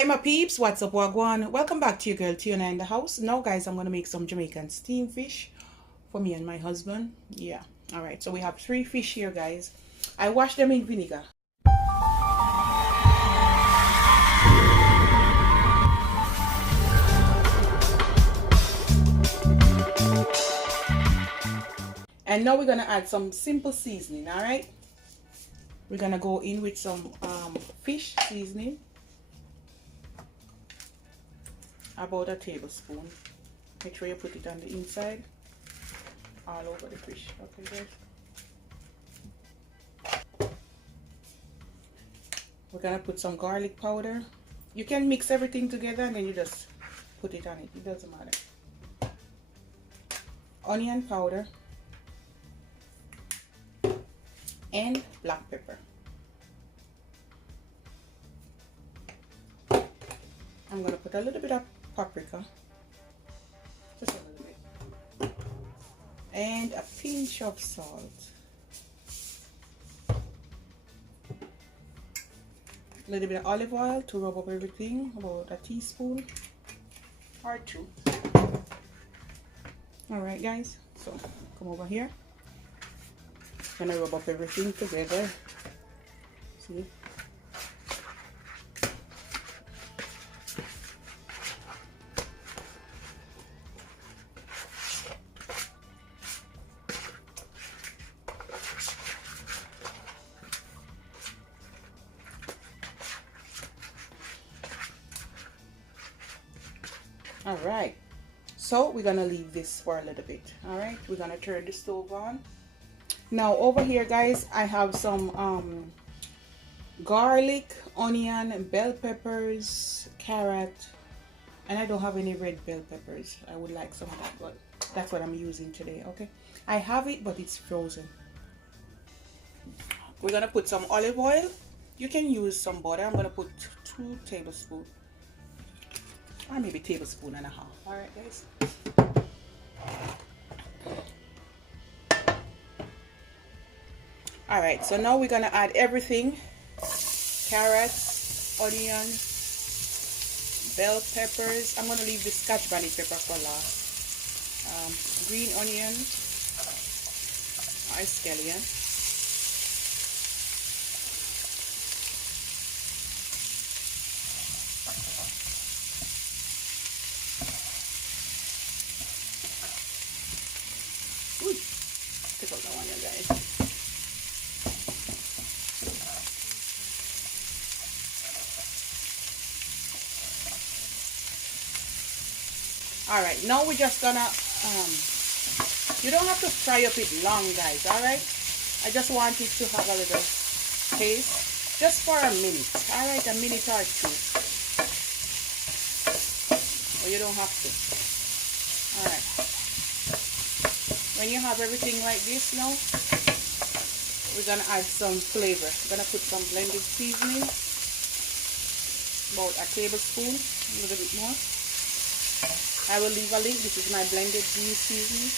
Hi my peeps, what's up, wagwan? Welcome back to your girl Tiona in the house. Now guys, I'm gonna make some Jamaican steamed fish for me and my husband. Yeah, all right, so we have 3 fish here, guys. I washed them in vinegar. And now we're gonna add some simple seasoning. All right, we're gonna go in with some fish seasoning, about a tablespoon. Make sure you put it on the inside, all over the fish. Okay guys, we're gonna put some garlic powder. You can mix everything together and then you just put it on it, it doesn't matter. Onion powder and black pepper. I'm gonna put a little bit of paprika, just a little bit, and a pinch of salt, a little bit of olive oil to rub up everything, about a teaspoon or 2. All right guys, so come over here. I'm gonna rub up everything together. See? All right, so we're gonna leave this for a little bit. All right, we're gonna turn the stove on. Now over here guys, I have some garlic, onion, bell peppers, carrot, and I don't have any red bell peppers. I would like some of that, but that's what I'm using today. Okay, I have it, but it's frozen. We're gonna put some olive oil. You can use some butter. I'm gonna put 2 tablespoons, or maybe 1.5 tablespoons. All right guys, all right, so now we're gonna add everything: carrots, onion, bell peppers. I'm gonna leave the scotch bonnet pepper for last. Green onion or scallion. Pick up the onion, guys. All right, now we're just gonna you don't have to fry up it long, guys. All right, I just want it to have a little taste, just for a minute. All right, a minute or 2, or you don't have to. All right, when you have everything like this, now we're gonna add some flavor. We're gonna put some blended seasoning, about a tablespoon, a little bit more. I will leave a link. This is my blended green seasoning.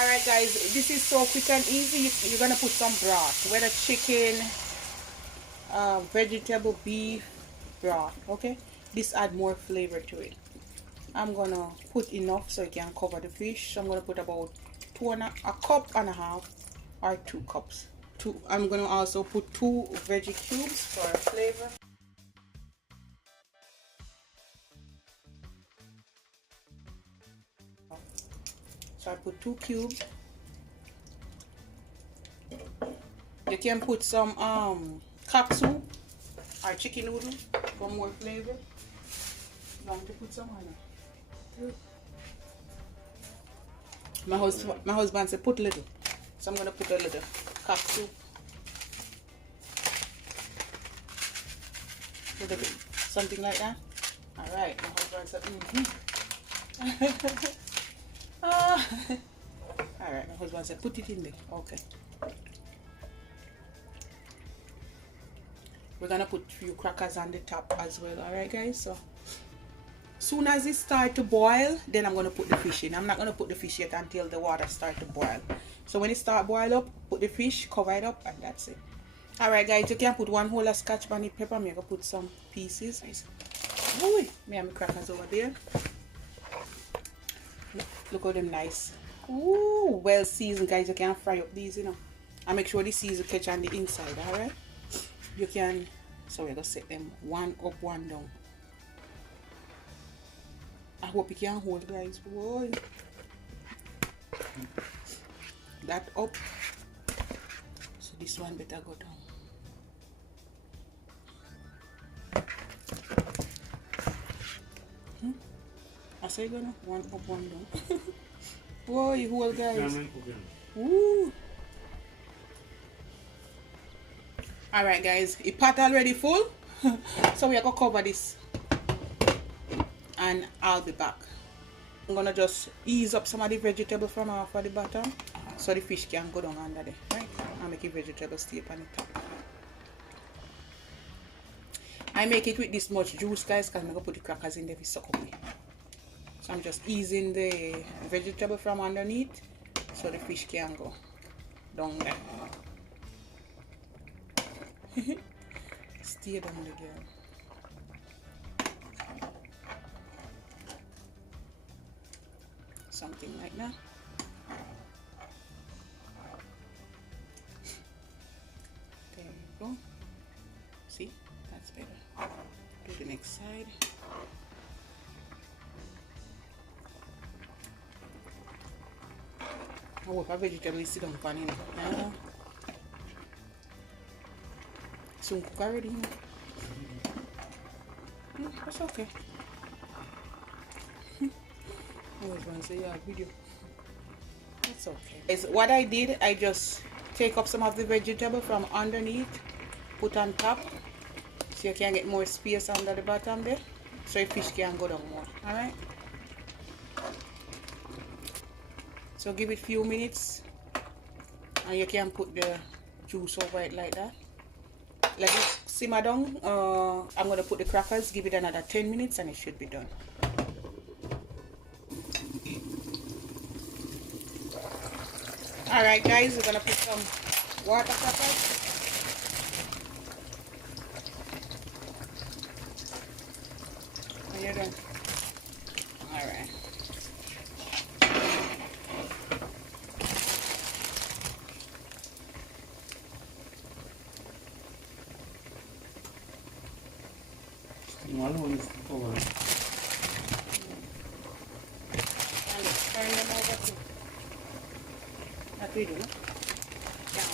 Alright guys, this is so quick and easy. You're gonna put some broth, whether chicken, vegetable, beef broth. Okay, this add more flavor to it. I'm gonna put enough so it can cover the fish. So I'm gonna put about a cup and a half or 2 cups. I'm gonna also put 2 veggie cubes for flavor. So I put 2 cubes. You can put some katsu or chicken noodle for more flavor. You want to put some on it? My husband said put little, so I'm gonna put a little katsu. Little bit, something like that. All right, my husband said My husband said, put it in there. Okay. We're gonna put a few crackers on the top as well. Alright guys, so soon as it starts to boil, then I'm gonna put the fish in. I'm not gonna put the fish yet until the water starts to boil. So when it starts boil up, put the fish, cover it up, and that's it. Alright guys, you can put one whole of scotch bonnet pepper. I'm gonna put some pieces. Ooh, me and my crackers over there. Look how them nice. Ooh, well seasoned guys. You can fry up these, you know. And make sure the season catch on the inside, alright? You can, so we're gonna set them one up, one down. I hope you can hold guys. Whoa. That up. So this one better go down. I say gonna one up, one down. Whoa, you hold guys. Woo. Alright guys, the pot already full. So we are gonna cover this. And I'll be back. I'm gonna just ease up some of the vegetable from off at the bottom so the fish can go down under there, right? I'll make the vegetable stay up on the top. I make it with this much juice guys because I'm gonna put the crackers in there to suck up. So I'm just easing the vegetable from underneath so the fish can go down there. Stay down there, girl. Something like that. There you go. See, that's better. Do the next side. I hope our vegetable is still on pan in. Soon cook already. That's okay. I was going to say, yeah, video. That's okay. What I did, I just take up some of the vegetable from underneath, put on top, so you can get more space under the bottom there, so your fish can go down more. Alright? So give it a few minutes, and you can put the juice over it like that. Let it simmer down. I'm going to put the crackers, give it another 10 minutes, and it should be done. Alright guys, we're gonna put some water crackers. And you're done. Alright. And turn them over too. That we do, no? Yeah.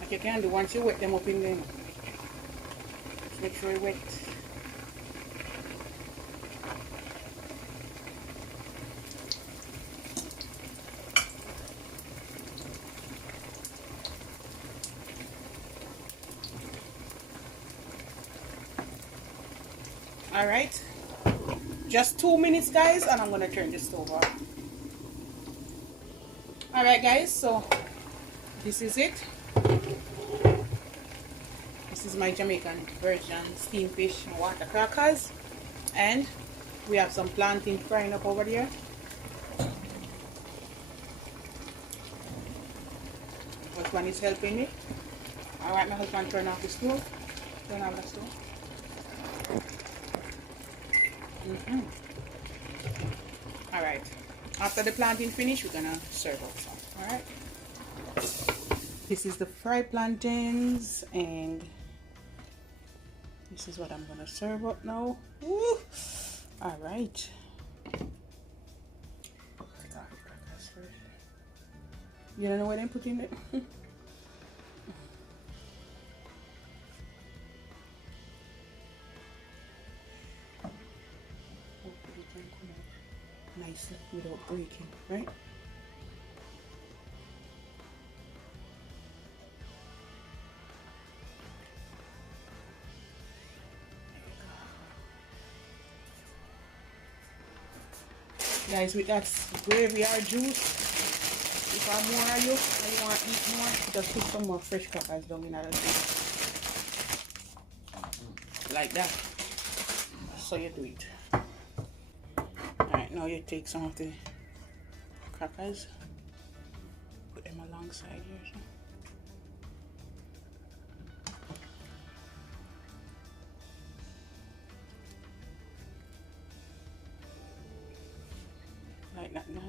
Like you can do once you wet them up in there. Just make sure it's wet. Alright. Just 2 minutes guys, and I'm gonna turn the stove off. Alright guys, so this is it. This is my Jamaican version steamed fish and water crackers, and we have some plantain frying up over there. Husband is helping me. Alright, my husband turn off the stove. Turn off the stove. Alright, after the plantain finish, we're gonna serve out some. Alright, this is the fried plantains, and this is what I'm gonna serve up now. Woo! Alright, you don't know what I'm putting it. Nicely without breaking, right? Guys, with that gravy or juice, if I'm more of you and you want to eat more, just put some more fresh crackers down in that juice. Like that. So you do it. Alright, now you take some of the crackers, put them alongside here. So. Like that, guys.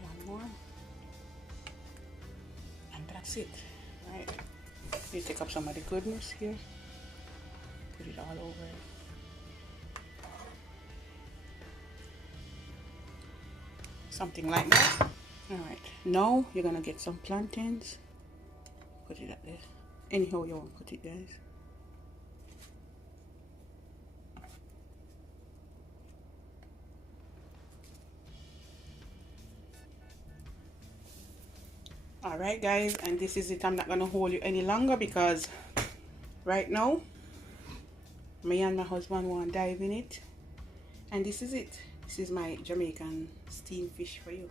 One more. And that's it. Right. You take up some of the goodness here. Put it all over it. Something like that. Alright, now you're gonna get some plantains. Put it at this. Anyhow you want to put it, guys. Alright guys, and this is it. I'm not gonna hold you any longer because right now me and my husband want to dive in it. And this is it. This is my Jamaican steamed fish for you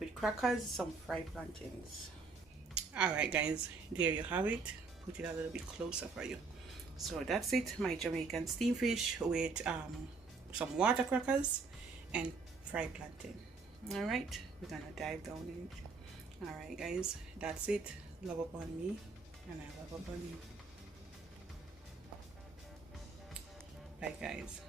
with crackers, some fried plantains. Alright guys, there you have it. Put it a little bit closer for you. So that's it, my Jamaican steamed fish with some water crackers and fried plantain. Alright, we're gonna dive down in it. Alright guys, that's it. Love upon me and I love upon you. Bye guys.